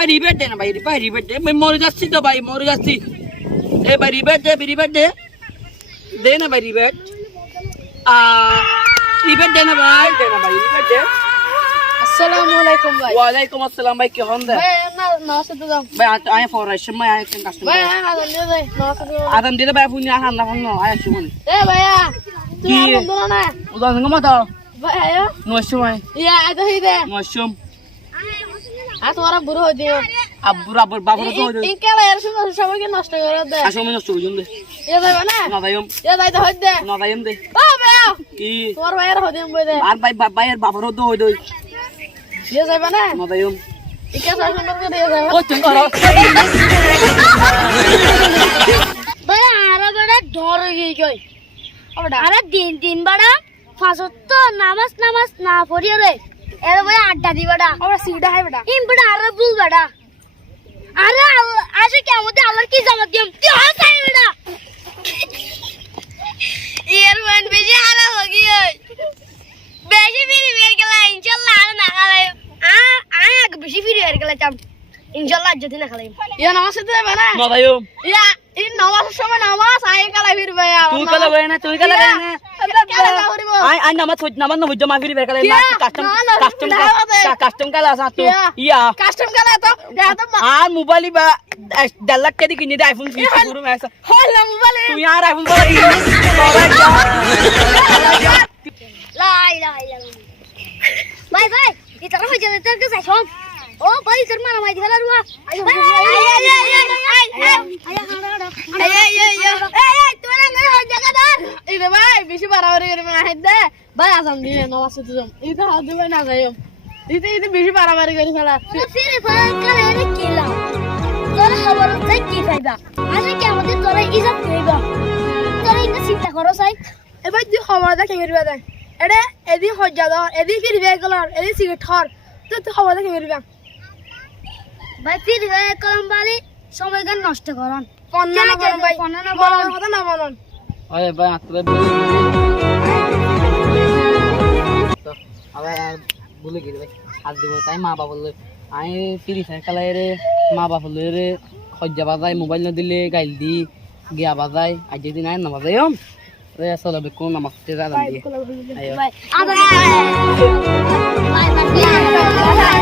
ভাই রিবেট দে না ভাই রিবেট দে ভাই মরে যাচ্ছি তো ভাই মরে যাচ্ছি এ ভাই রিবেট দে না ভাই রিবেট দে না ভাই রিবেট দে আসসালামু আলাইকুম ভাই ওয়ালাইকুম আসসালাম ভাই কি হন দে ভাই না সাথে দাও ভাই আয় ফরাইশ সময় আয় কেন কাস্টমার ভাই না দে ভাই না সাথে আদান দিলে ভাই ফুনি আহান না ফোন আয় শুনুন এ ভাইয়া তুই আর বন্ধু না উদান গমা দাও ভাইয়া নয়সময় ইয়া আইতো হিদে নয়সম আর তোমার বুড়ো হই দিও আব্বুর বাবুর তো ইনকালা এর সময় সবাইকে নষ্ট করে দে আসলে নষ্ট হই জন্দে এ ভাই না না দাইম এ দাইতো হই দে না দাইম দে ও ভাইয়া কি তোমার ভাইয়ের হই দিম বই দে আর ভাইয়ের বাবুর তো হই দই এ যাইবা না না দাইম ইকা শাসন করে দিয়ে যাইবা ও তুই করো ভাই আরে বড় ধর গই কই আরে দিন বড়া ফাসত নামাজ না পড়িও রে এর বড় আড্ডা দি বড়া ওরা সিডা হাই বেটা ইম বড় আরে বুল বড়া আরে আসে কেমন আল্লাহর কি জামাত দিম তুই হাত চাই বড়া এর মান বেশি হারা হগি বেশি ফিরি বের গেলা ইনশাআল্লাহ আর না খালাই আগে বেশি ফিরি বের গেলা চাম ইনশাআল্লাহ যদি না খালাই ইয়া নামাজ পড়তে যাবে না না দাইম ইয়া ইন নামাজের সময় নামাজ আই কালা ফির ভাইয়া তুই কলা ভাই না তুই কলা ভাই না আই নামাজ না বুঝ মা ফিরি বের কালে কাস্টম কালা আসা তো ইয়া কাস্টম কালা তো আর মোবাইল বা 1.5 লাখ টাকা কিনে দে আইফোন 50 পুরো মেসা হলা মোবাইল তুই আর আইফোন বড় লাই ভাই ইতারা হয়ে যাবে তোর কাছে সব ও ভাই তোর মারা মাই দিলা রুয়া তোরা না হয়ে জায়গা দার এই রে ভাই বেশি বাড়াবাড়ি করে না হাইদ দে ভাই আসাম দিলে নামাজ পড়তে যাম এটা হাত দিবে না যাইম এটা বেশি বাড়াবাড়ি করে ফেলা তো ফিরে ফেরার কালে এনে কিলা তোর খবর হচ্ছে কি ফায়দা আসে কি আমাদের তোরা ইজ্জত কইবা তোরা ইনা চিন্তা করো সাই এবার তুই খবর দেখে ফিরবে দে এটা এদিন হজ্জা দাও এদিন ফিরবে গেলার এদিন সিগারেট হর তুই খবর দেখে ফিরবে ভাই ফিরবে কলম বাড়ি সময় গান নষ্ট করন কন্যা না বলন ভাই বলার কথা না বলন ওই ভাই আতলে আবার ভুলে গেলি ভাই হাত দিব তাই মা বাবা বললে আমি ফিরি সাইকেল রে মা বাবা বললে রে খজ্জা বাজাই মোবাইল না দিলে গাইল দি গিয়া বাজাই আজ যেদিন আয় না বাজাই রে আসলে কোন নামাজ পড়তে যাবেন দিয়ে ভাই আদা ভাই